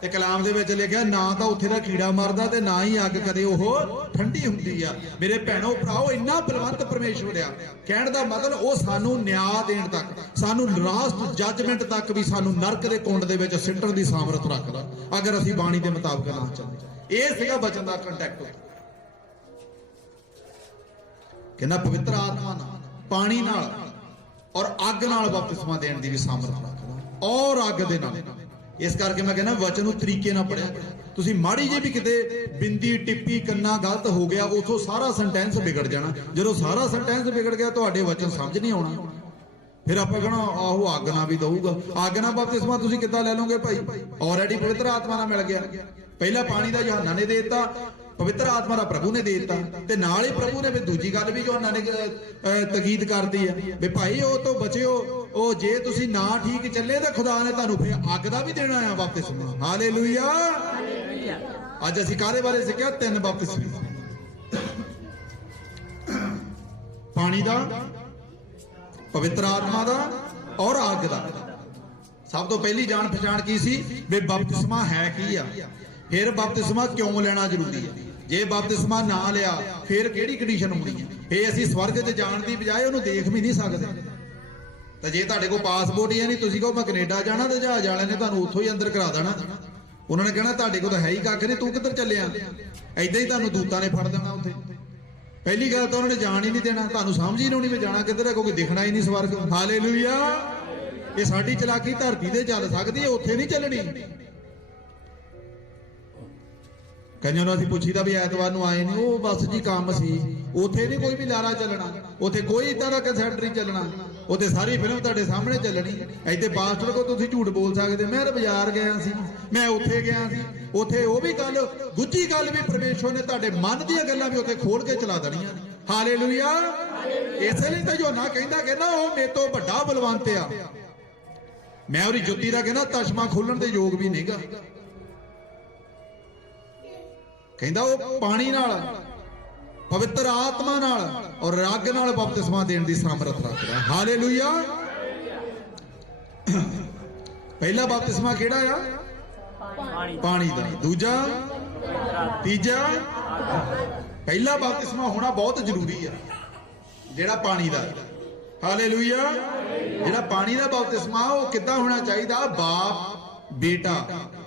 ਤੇ ਕਲਾਮ ਦੇ ਵਿੱਚ ਲਿਖਿਆ, ਨਾ ਤਾਂ ਉੱਥੇ ਦਾ ਕੀੜਾ ਮਰਦਾ ਤੇ ਨਾ ਹੀ ਅੱਗ ਕਦੇ ਉਹ ਠੰਡੀ ਹੁੰਦੀ ਆ। ਮੇਰੇ ਭੈਣੋ ਭਰਾਓ, ਇੰਨਾ ਬਲਵੰਤ ਪਰਮੇਸ਼ਵਰ ਆ। ਕਹਿਣ ਦਾ ਮਤਲਬ ਉਹ ਸਾਨੂੰ ਨਿਆਂ ਦੇਣ ਤੱਕ, ਸਾਨੂੰ ਲਾਸਟ ਜੱਜਮੈਂਟ ਤੱਕ ਵੀ ਸਾਨੂੰ ਨਰਕ ਦੇ ਕੁੰਡ ਦੇ ਵਿੱਚ ਸਿੱਟਣ ਦੀ ਸਾਮਰਥ ਰੱਖਦਾ, ਅਗਰ ਅਸੀਂ ਬਾਣੀ ਦੇ ਮੁਤਾਬਕ ਨਾ ਚੱਲੇ। ਇਹ ਸੀਗਾ ਬਚਨ ਦਾ ਕੰਟੈਕਟ। ਕਹਿੰਦਾ ਪਵਿੱਤਰ ਆਤਮਾ ਨਾਲ, ਪਾਣੀ ਨਾਲ ਔਰ ਅੱਗ ਨਾਲ ਬਪਤਿਸਮਾ ਦੇਣ ਦੀ ਵੀ ਸਾਮਰਥ ਰੱਖਦਾ, ਔਰ ਅੱਗ ਦੇ ਨਾਲ। ਇਸ ਕਰਕੇ ਮੈਂ ਕਹਿੰਦਾ ਵਚਨ ਨੂੰ ਤਰੀਕੇ ਨਾਲ ਪੜਿਆ। ਤੁਸੀਂ ਮਾੜੀ ਜਿਹੀ ਵੀ ਕਿਤੇ ਬਿੰਦੀ ਟਿੱਪੀ ਕੰਨਾ ਗਲਤ ਹੋ ਗਿਆ, ਉਥੋਂ ਸਾਰਾ ਸੈਂਟੈਂਸ ਵਿਗੜ ਜਾਣਾ। ਜਦੋਂ ਸਾਰਾ ਸੈਂਟੈਂਸ ਵਿਗੜ ਗਿਆ, ਤੁਹਾਡੇ ਵਚਨ ਸਮਝ ਨਹੀਂ ਆਉਣਾ। ਫਿਰ ਆਪਾਂ ਕਹਣਾ ਆਹੋ ਅੱਗ ਨਾਲ ਵੀ ਦਊਗਾ। ਅੱਗ ਨਾਲ ਬਪਤਿਸਮਾ ਤੁਸੀਂ ਕਿੱਦਾਂ ਲੈ ਲਓਗੇ ਭਾਈ? ਆਲਰੇਡੀ ਪਵਿੱਤਰ ਆਤਮਾ ਨਾਲ ਮਿਲ ਗਿਆ। ਪਹਿਲਾ ਪਾਣੀ ਦਾ ਯੋਹੰਨਾ ਨੇ ਦੇ ਦਿੱਤਾ, ਪਵਿੱਤਰ ਆਤਮਾ ਦਾ ਪ੍ਰਭੂ ਨੇ ਦੇ ਦਿੱਤਾ, ਤੇ ਨਾਲ ਹੀ ਪ੍ਰਭੂ ਨੇ ਫਿਰ ਦੂਜੀ ਗੱਲ ਵੀ ਯੋਹੰਨਾ ਨੇ ਤਕੀਦ ਕਰਦੀ ਹੈ ਵੀ ਭਾਈ ਉਹ ਤੋਂ ਬਚਿਓ। ਉਹ ਜੇ ਤੁਸੀਂ ਨਾ ਠੀਕ ਚੱਲੇ ਤਾਂ ਖੁਦਾ ਨੇ ਤੁਹਾਨੂੰ ਫਿਰ ਅੱਗ ਦਾ ਵੀ ਦੇਣਾ ਆ ਬਪਤਿਸਮਾ। ਹਾਲੇਲੂਇਆ। ਅੱਜ ਅਸੀਂ ਕਾਹਦੇ ਬਾਰੇ ਸਿੱਖਿਆ? 3 ਬਪਤਿਸਮੇ, ਪਾਣੀ ਦਾ, ਪਵਿੱਤਰ ਆਤਮਾ ਦਾ ਔਰ ਅੱਗ ਦਾ। ਸਭ ਤੋਂ ਪਹਿਲੀ ਜਾਣ ਪਛਾਣ ਕੀ ਸੀ ਵੀ ਬਪਤਿਸਮਾ ਹੈ ਕੀ ਆ, ਫਿਰ ਬਪਤਿਸਮਾ ਕਿਉਂ ਲੈਣਾ ਜ਼ਰੂਰੀ ਹੈ। ਜੇ ਬਪਤਿਸਮਾ ਨਾ ਲਿਆ ਫਿਰ ਕਿਹੜੀ ਕੰਡੀਸ਼ਨ ਹੋਣੀ ਹੈ। ਇਹ ਅਸੀਂ ਸਵਰਗ 'ਚ ਜਾਣ ਦੀ ਬਜਾਏ ਉਹਨੂੰ ਦੇਖ ਵੀ ਨਹੀਂ ਸਕਦੇ। ਤਾਂ ਜੇ ਤੁਹਾਡੇ ਕੋਲ ਪਾਸਪੋਰਟ ਹੀ ਨਹੀਂ, ਤੁਸੀਂ ਕਹੋ ਮੈਂ ਕੈਨੇਡਾ ਜਾਣਾ, ਤੇ ਜਹਾਜ਼ ਵਾਲਿਆਂ ਨੇ ਤੁਹਾਨੂੰ ਉੱਥੋਂ ਹੀ ਅੰਦਰ ਕਰਾ ਦੇਣਾ। ਉਹਨਾਂ ਨੇ ਕਹਿਣਾ ਤੁਹਾਡੇ ਕੋਲ ਤਾਂ ਹੈ ਹੀ ਕੱਖ ਨਹੀਂ, ਤੂੰ ਕਿੱਧਰ ਚੱਲਿਆ? ਐਦਾਂ ਹੀ ਤੁਹਾਨੂੰ ਦੂਤਾਂ ਨੇ ਫੜ ਦੇਣਾ ਉੱਥੇ। ਪਹਿਲੀ ਗੱਲ ਤਾਂ ਉਹਨਾਂ ਨੇ ਜਾਣ ਹੀ ਨਹੀਂ ਦੇਣਾ, ਤੁਹਾਨੂੰ ਸਮਝ ਹੀ ਨਹੀਂ ਆਉਣੀ ਵੀ ਜਾਣਾ ਕਿੱਧਰ ਹੈ, ਕਿਉਂਕਿ ਦਿਖਣਾ ਹੀ ਨਹੀਂ ਸਵਰਗ। ਹਾਲੇਲੂਇਆ। ਇਹ ਸਾਡੀ ਚਲਾਕੀ ਧਰਤੀ ਤੇ ਚੱਲ ਸਕਦੀ ਹੈ, ਉੱਥੇ ਨਹੀਂ ਚੱਲਣੀ। ਕਈਆਂ ਨੂੰ ਅਸੀਂ ਪੁੱਛੀਦਾ ਵੀ ਐਤਵਾਰ ਨੂੰ ਆਏ ਨਹੀਂ, ਉਹ ਬਸ ਜੀ ਕੰਮ ਸੀ। ਉੱਥੇ ਨਹੀਂ ਕੋਈ ਵੀ ਲਾਰਾ ਚੱਲਣਾ, ਉੱਥੇ ਕੋਈ ਇਦਾਂ ਦਾ ਕੰਸੈਪਟ ਨਹੀਂ ਚੱਲਣਾ। ਉੱਥੇ ਸਾਰੀ ਫਿਲਮ ਤੁਹਾਡੇ ਸਾਹਮਣੇ ਚੱਲਣੀ। ਇੱਥੇ ਪਾਸਟਰ ਕੋਲ ਤੁਸੀਂ ਝੂਠ ਬੋਲ ਸਕਦੇ, ਮੈਂ ਤਾਂ ਬਾਜ਼ਾਰ ਗਿਆ ਸੀ, ਮੈਂ ਉੱਥੇ ਗਿਆ ਸੀ। ਉੱਥੇ ਉਹ ਵੀ ਗੱਲ, ਦੂਜੀ ਗੱਲ ਵੀ ਪਰਮੇਸ਼ਵਰ ਨੇ ਤੁਹਾਡੇ ਮਨ ਦੀਆਂ ਗੱਲਾਂ ਵੀ ਉੱਥੇ ਖੋਲ ਕੇ ਚਲਾ ਦੇਣੀਆਂ। ਹਾਲੇਲੂਇਆ। ਇਸੇ ਲਈ ਤਾਂ ਯੋਹੰਨਾ ਕਹਿੰਦਾ ਉਹ ਮੇਰੇ ਤੋਂ ਵੱਡਾ ਬਲਵੰਤ ਆ, ਮੈਂ ਉਹਦੀ ਜੁੱਤੀ ਦਾ ਕਹਿੰਦਾ ਤਸ਼ਮਾ ਖੋਲਣ ਦੇ ਯੋਗ ਵੀ ਨਹੀਂਗਾ। ਕਹਿੰਦਾ ਉਹ ਪਾਣੀ ਨਾਲ, ਪਵਿੱਤਰ ਆਤਮਾ ਨਾਲ ਔਰ ਅੱਗ ਨਾਲ ਬਪਤਿਸਮਾ ਦੇਣ ਦੀ ਸਾਮਰਥ ਰੱਖਦਾ। ਹਾਲੇਲੂਇਆ। ਪਹਿਲਾ ਬਪਤਿਸਮਾ ਕਿਹੜਾ ਆ? ਪਾਣੀ ਦਾ। ਦੂਜਾ, ਤੀਜਾ। ਪਹਿਲਾ ਬਪਤਿਸਮਾ ਹੋਣਾ ਬਹੁਤ ਜ਼ਰੂਰੀ ਆ, ਜਿਹੜਾ ਪਾਣੀ ਦਾ। ਹਾਲੇਲੂਇਆ। ਜਿਹੜਾ ਪਾਣੀ ਦਾ ਬਪਤਿਸਮਾ ਉਹ ਕਿੱਦਾਂ ਹੋਣਾ ਚਾਹੀਦਾ? ਬਾਪ, ਬੇਟਾ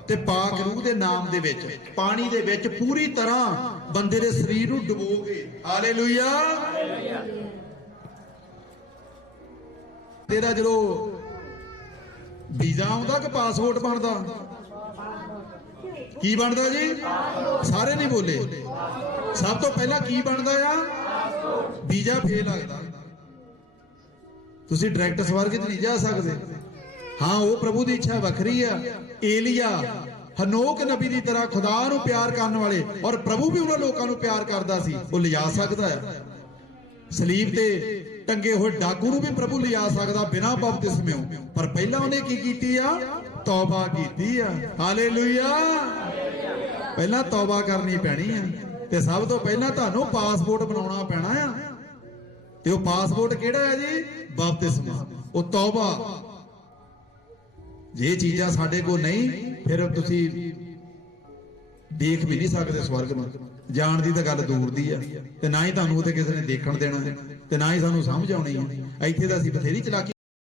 ਤੇ ਪਾਕ ਰੂਹ ਦੇ ਨਾਮ ਦੇ ਵਿੱਚ, ਪਾਣੀ ਦੇ ਵਿੱਚ ਪੂਰੀ ਤਰ੍ਹਾਂ ਬੰਦੇ ਦੇ ਸਰੀਰ ਨੂੰ ਡੁਬੋਗੇ। ਹਾਲੇਲੂਇਆ। ਤੇਰਾ ਜਦੋਂ ਵੀਜ਼ਾ ਆਉਂਦਾ ਕਿ ਪਾਸਪੋਰਟ ਬਣਦਾ? ਕੀ ਬਣਦਾ ਜੀ? ਸਾਰੇ ਨਹੀਂ ਬੋਲੇ। ਸਭ ਤੋਂ ਪਹਿਲਾਂ ਕੀ ਬਣਦਾ ਆ? ਵੀਜ਼ਾ ਫੇਰ ਲੱਗਦਾ। ਤੁਸੀਂ ਡਾਇਰੈਕਟ ਸਵਰਗ 'ਚ ਨਹੀਂ ਜਾ ਸਕਦੇ। ਹਾਂ, ਉਹ ਪ੍ਰਭੂ ਦੀ ਇੱਛਾ ਵੱਖਰੀ ਆ। ਏਲੀਆ, ਹਨੋਕ ਨਬੀ ਦੀ ਤਰ੍ਹਾਂ ਖੁਦਾ ਨੂੰ ਪਿਆਰ ਕਰਨ ਵਾਲੇ, ਔਰ ਪ੍ਰਭੂ ਵੀ ਉਹਨਾਂ ਲੋਕਾਂ ਨੂੰ ਪਿਆਰ ਕਰਦਾ ਸੀ, ਉਹ ਲਿਜਾ ਸਕਦਾ ਹੈ। ਸਲੀਬ ਤੇ ਟੰਗੇ ਹੋਏ ਡਾਕੂ ਨੂੰ ਵੀ ਪ੍ਰਭੂ ਲਿਜਾ ਸਕਦਾ ਬਿਨਾਂ ਬਪਤਿਸਮਿਓਂ। ਪਰ ਪਹਿਲਾਂ ਉਹਨੇ ਕੀ ਕੀਤੀ ਆ? ਤੌਬਾ ਕੀਤੀ ਆ। ਹਾਲੇਲੂਇਆ। ਪਹਿਲਾਂ ਤੌਬਾ ਕਰਨੀ ਪੈਣੀ ਆ, ਤੇ ਸਭ ਤੋਂ ਪਹਿਲਾਂ ਤੁਹਾਨੂੰ ਪਾਸਪੋਰਟ ਬਣਾਉਣਾ ਪੈਣਾ ਆ। ਤੇ ਉਹ ਪਾਸਪੋਰਟ ਕਿਹੜਾ ਹੈ ਜੀ? ਬਪਤਿਸਮਾ, ਉਹ ਤੌਬਾ। ਜੇ ਚੀਜ਼ਾਂ ਸਾਡੇ ਕੋਲ ਨਹੀਂ, ਫਿਰ ਤੁਸੀਂ ਦੇਖ ਵੀ ਨਹੀਂ ਸਕਦੇ ਸਵਰਗ ਨੂੰ। ਜਾਣ ਦੀ ਤਾਂ ਗੱਲ ਦੂਰ ਦੀ ਆ, ਤੇ ਨਾ ਹੀ ਤੁਹਾਨੂੰ ਉੱਥੇ ਕਿਸੇ ਨੇ ਦੇਖਣ ਦੇਣਾ, ਤੇ ਨਾ ਹੀ ਸਾਨੂੰ ਸਮਝ ਆਉਣੀ ਹੈ। ਇੱਥੇ ਤਾਂ ਅਸੀਂ ਬਥੇਰੀ ਚਲਾਕੀ